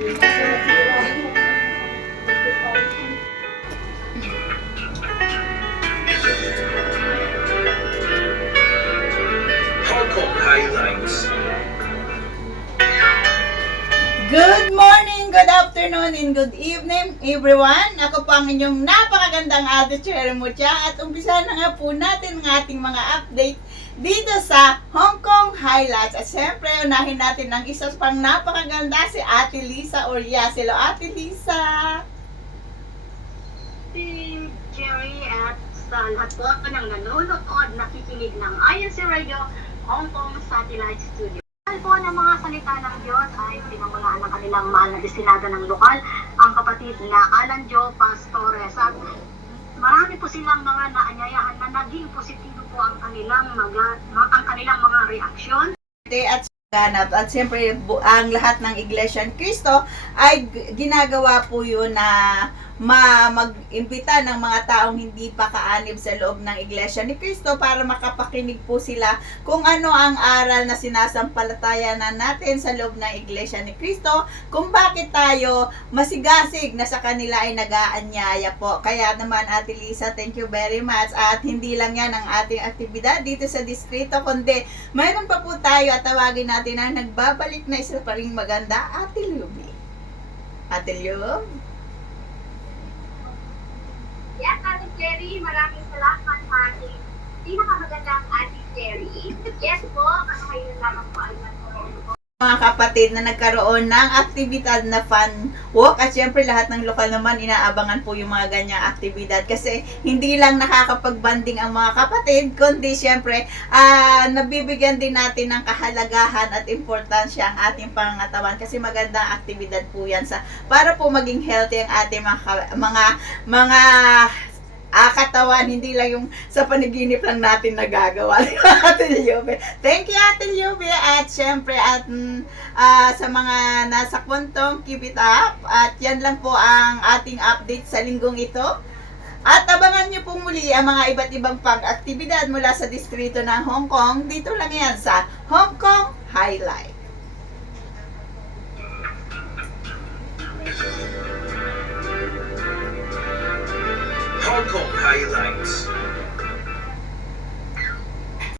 Hong Kong highlights. Good morning, good afternoon, and good evening, everyone. Ako po ang inyong napakagandang Ate Cherry Mucha at umpisa na nga po natin ang ating mga update dito sa Hong Kong highlights. At syempre, unahin natin ang isa pang napakaganda, si Ate Lisa Orias. Hello, Ate Lisa. Si Jerry at sa lahat po ng nanonood, nakikinig ng INC Radio Hong Kong Satellite Studio. Mahal po ng mga salita ng Diyos ay pinangunahan ng kanilang mahal na destinado ng lokal, ang kapatid na Alan Joe Pastores. At marami po silang mga naanyayahan na naging positibo po ang kanilang mga reaksyon. At ganap. At siyempre, ang lahat ng Iglesia ni Cristo ay ginagawa po yun na mag-imbita ng mga taong hindi pa kaanib sa loob ng Iglesia ni Cristo para makapakinig po sila kung ano ang aral na sinasampalatayanan natin sa loob ng Iglesia ni Cristo, kung bakit tayo masigasig na sa kanila ay nag-aanyaya po. Kaya naman, Ate Lisa, thank you very much. At hindi lang yan ang ating aktibidad dito sa distrito, kundi mayroon pa po tayo at tawagin natin ang nagbabalik na isa pa ring maganda, Ate Luby. Ate Lub? Yes, Ate Jerry, maraming salamat sa ating pinakamagandang Ate Jerry. Yes po, kasi kayo lamang po ay Mga kapatid na nagkaroon ng aktibidad na fun walk, at syempre lahat ng lokal naman inaabangan po yung mga ganyang aktibidad kasi hindi lang nakakapag-banding ang mga kapatid, kundi syempre nabibigyan din natin ng kahalagahan at importansya ang ating pangangatawan kasi magandang aktibidad po yan para po maging healthy ang ating mga katawan, hindi lang yung sa panaginip lang natin nagagawa. Ate Lyube. Thank you, Ate Lyube. At syempre, sa mga nasa Kuntong, keep it up. At yan lang po ang ating update sa linggong ito. At abangan nyo po muli ang mga iba't ibang pang-aktibidad mula sa distrito ng Hong Kong. Dito lang yan sa Hong Kong Highlight. Hong Kong highlights.